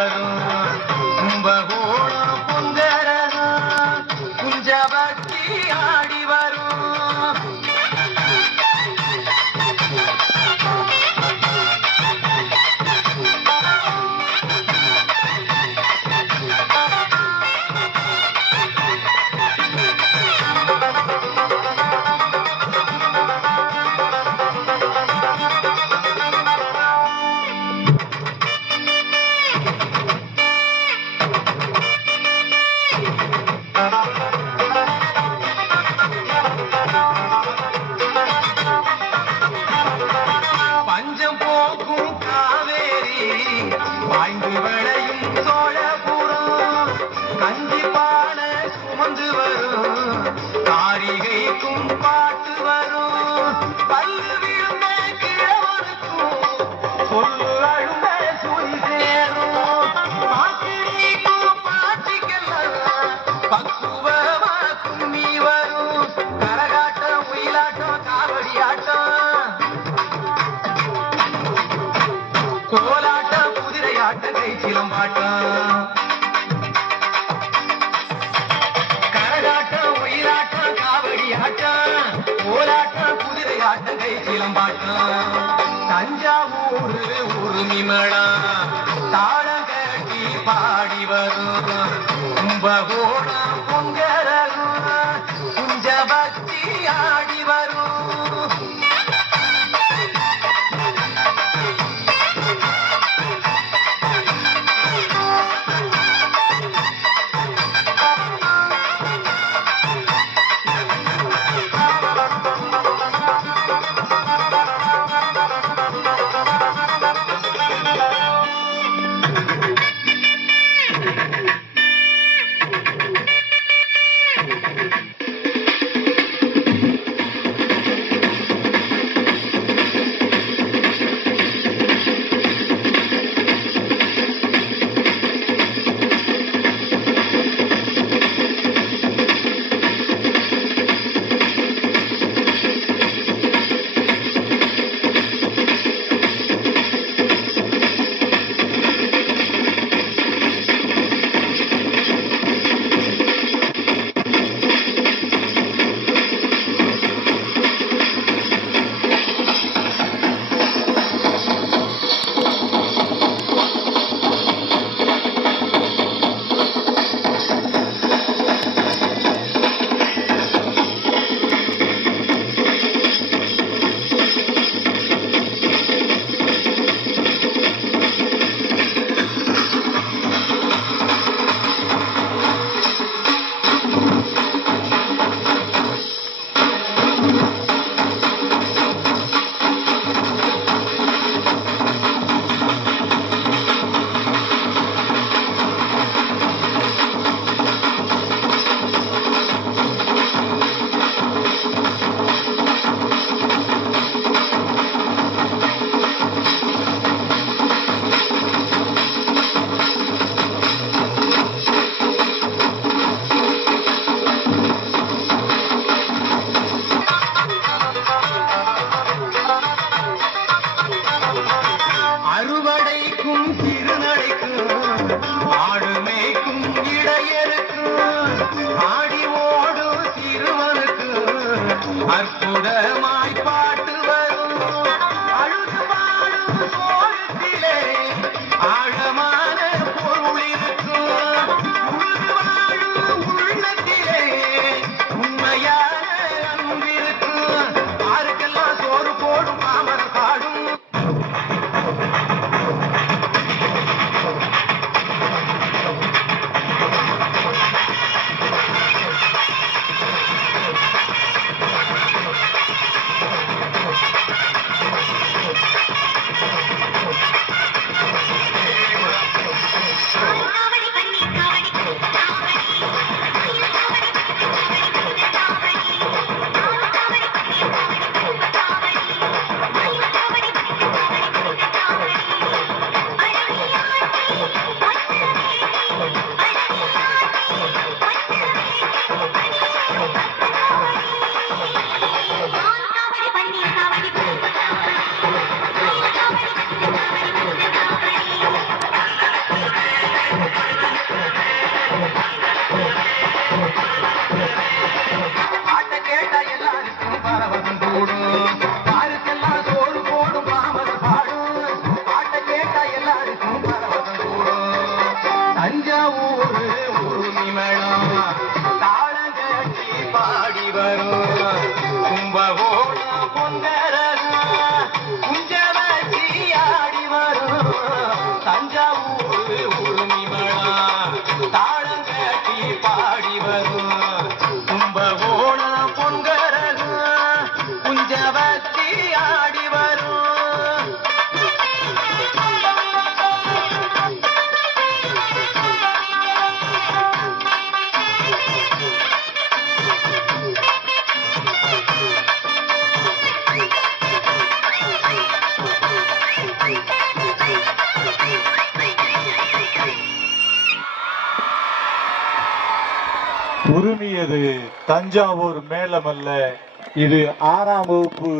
வரும் கும்பகோணம் பொங்கரகம் குஞ்சபக்தி ஆடி வரும். வாய்ந்து விளையும் சோழபுரம் கஞ்சி பான சுமந்து வரும் காரிகைக்கும் பாட்டு வரும் பல்லு விழுந்த கிழவனுக்கும் சொல்லு அழுந்த சுரி சேரும் பாட்டிக்கும் பாட்டிக்கெல்லாம் பக்குவமா கும்மி வரும் கரகாட்டம் ஒயிலாட்டம் காவடி ஆட்டம் கோலாட்டம் குதிரையாட்டம் கை சிலம்பாட்டம் கரகாட்டம் ஒயிலாட்டம் காவடி ஆட்டம் கோலாட்டம் குதிரையாட்டம் கை சிலம்பாட்டம் தஞ்சாவூர் உரிமளம் தாளம் கட்டி பாடி வரும் கும்பகோணம் பொங்கரகம் குஞ்சபக்தி ஆடி வரும். அறுவடைக்கும் திருநடைக்கும் ஆடுமைக்கும் இடையருக்கும் ஆடி ஓடும் சிறுவனுக்கும் அற்புதமாய் பாட்டு வரும் அழுது பாடும் சோழத்திலே ஆழமான பொருள் இருக்கும் உழுது வாழும் உள்ளத்திலே உண்மையான அன்பு இருக்கும் யாருக்கெல்லாம் சோறு போடும் பாமர பாடும் உருமி மேளம் தாளங்கட்டி பாடி வரும் கும்பகோணம் பொங்கரகம் குஞ்சவச்சி ஆடி வரும் தஞ்சாவூர் உருமி மேளம் தாளங்கட்டி பாடி வரும் கும்பகோணம் பொங்கரகம் குஞ்சவச்சி ஆடி வரும். உருமியது தஞ்சாவூர் மேளமல்ல, இது 6ஆம் வகுப்பு